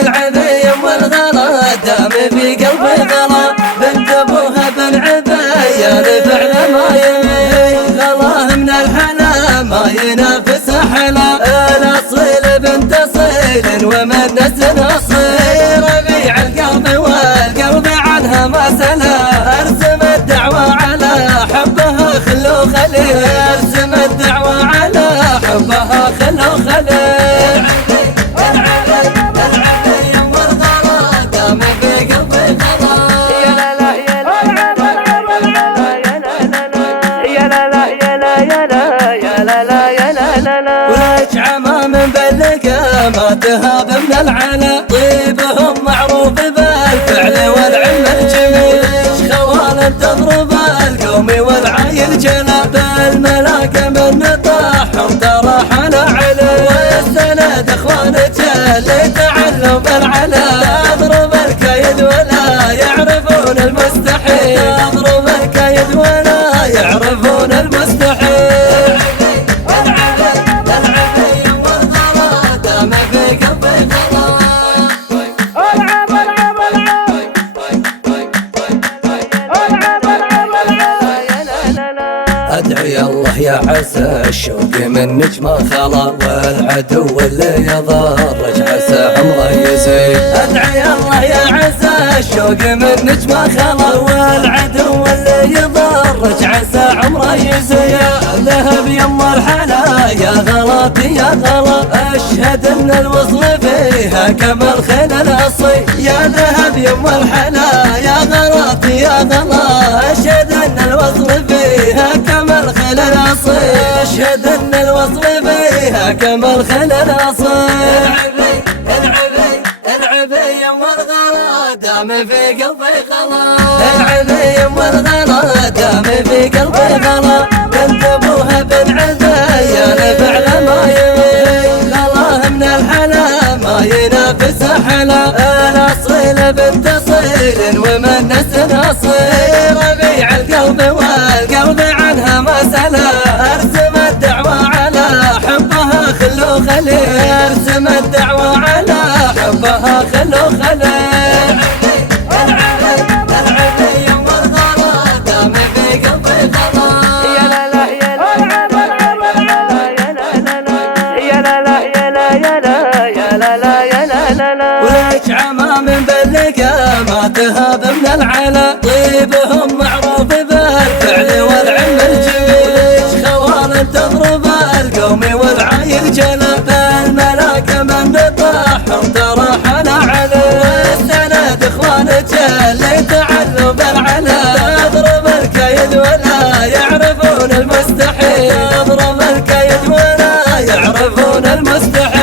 العبي ام الغلا دام في قلبي غلا بنت ابوها بالعباية لفعل ما يمين غلاه من الحلا ما ينافس حلا الاصيل بنت اصيل ومن نسل اصيل ربيع القلب والقلب عنها ما سلا ارسم الدعوة على حبها خلو خليل ارسم الدعوة على حبها خلو خليل ولك عمام بلقى ما تهاب من العلا طيبهم معروف بالفعل والعلم الجميل خوال تضرب القوم والعايل جلا بالملاك من نطاحهم ترى حلا علي والسند اخوانك اللي تعلوا بالعلا تضرب الكيد ولا يعرفون المستحيل تضرب الكيد ولا يعرفون المستحيل أدعي الله يا عسى الشوق منك ما خلا والعدو اللي يضرج عسى عمره يزيد أدعي الله يا عسى الشوق منك ما خلا والعدو اللي يضرج عسى عمره يزيد يا ذهب يما الحلا يا غلاتي يا غلا أشهد أن الوصل فيها كما الخيل الأصيل يا ذهب يما الحلا يا غلاتي يا غلا أشهد أن الوصل فيها كما الخيل الأصيل أشهد أن الوصل فيها كما الخيل الأصيل العبي يما الغلا دام في قلبي غلا العبي يما الغلا دام في قلبي غلا بنت ابوها بن عباية لفعل ما يمين غلاه من الحلا ما ينافس حلا الاصيل بنت اصيل ومن نسل اصيل ربيع القلب والقلب عنها ما سلا ارسم الدعوة على حبها خلو خليل ارسم الدعوة على حبها خلو خليل ولك عمام بلقى ما تهاب من العلا طيبهم معروف بالفعل والعلم الجميل خوال تضرب القوم والعايل جلا بالملاك من نطاحهم ترى حلا علي والسند اخوانك اللي تعلوا بالعلا تضرب الكيد ولا يعرفون المستحيل تضرب الكيد ولا يعرفون المستحيل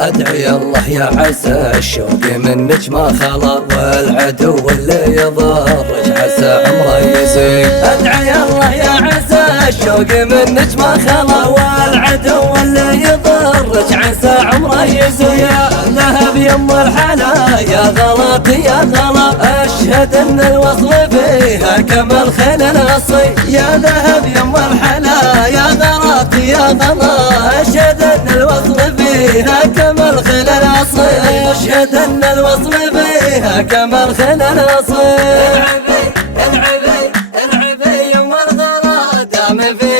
أدعي الله يا عسى الشوق منك ما خلا والعدو اللي يضرج عسى عمره يزيد أدعي الله يا عسى الشوق منك ما خلا والعدو اللي يضرج عسى عمره يزيد يا ذهب يما الحلا يا غلاتي يا غلا أشهد أن الوصل فيها كما الخيل الأصيل يا ذهب يما الحلا يا غلاتي يا غلا أشهد أن الوصل فيها كما الخيل الأصيل أشهد أن الوصل فيها كما الخيل الأصيل العبي يما الغلا دام في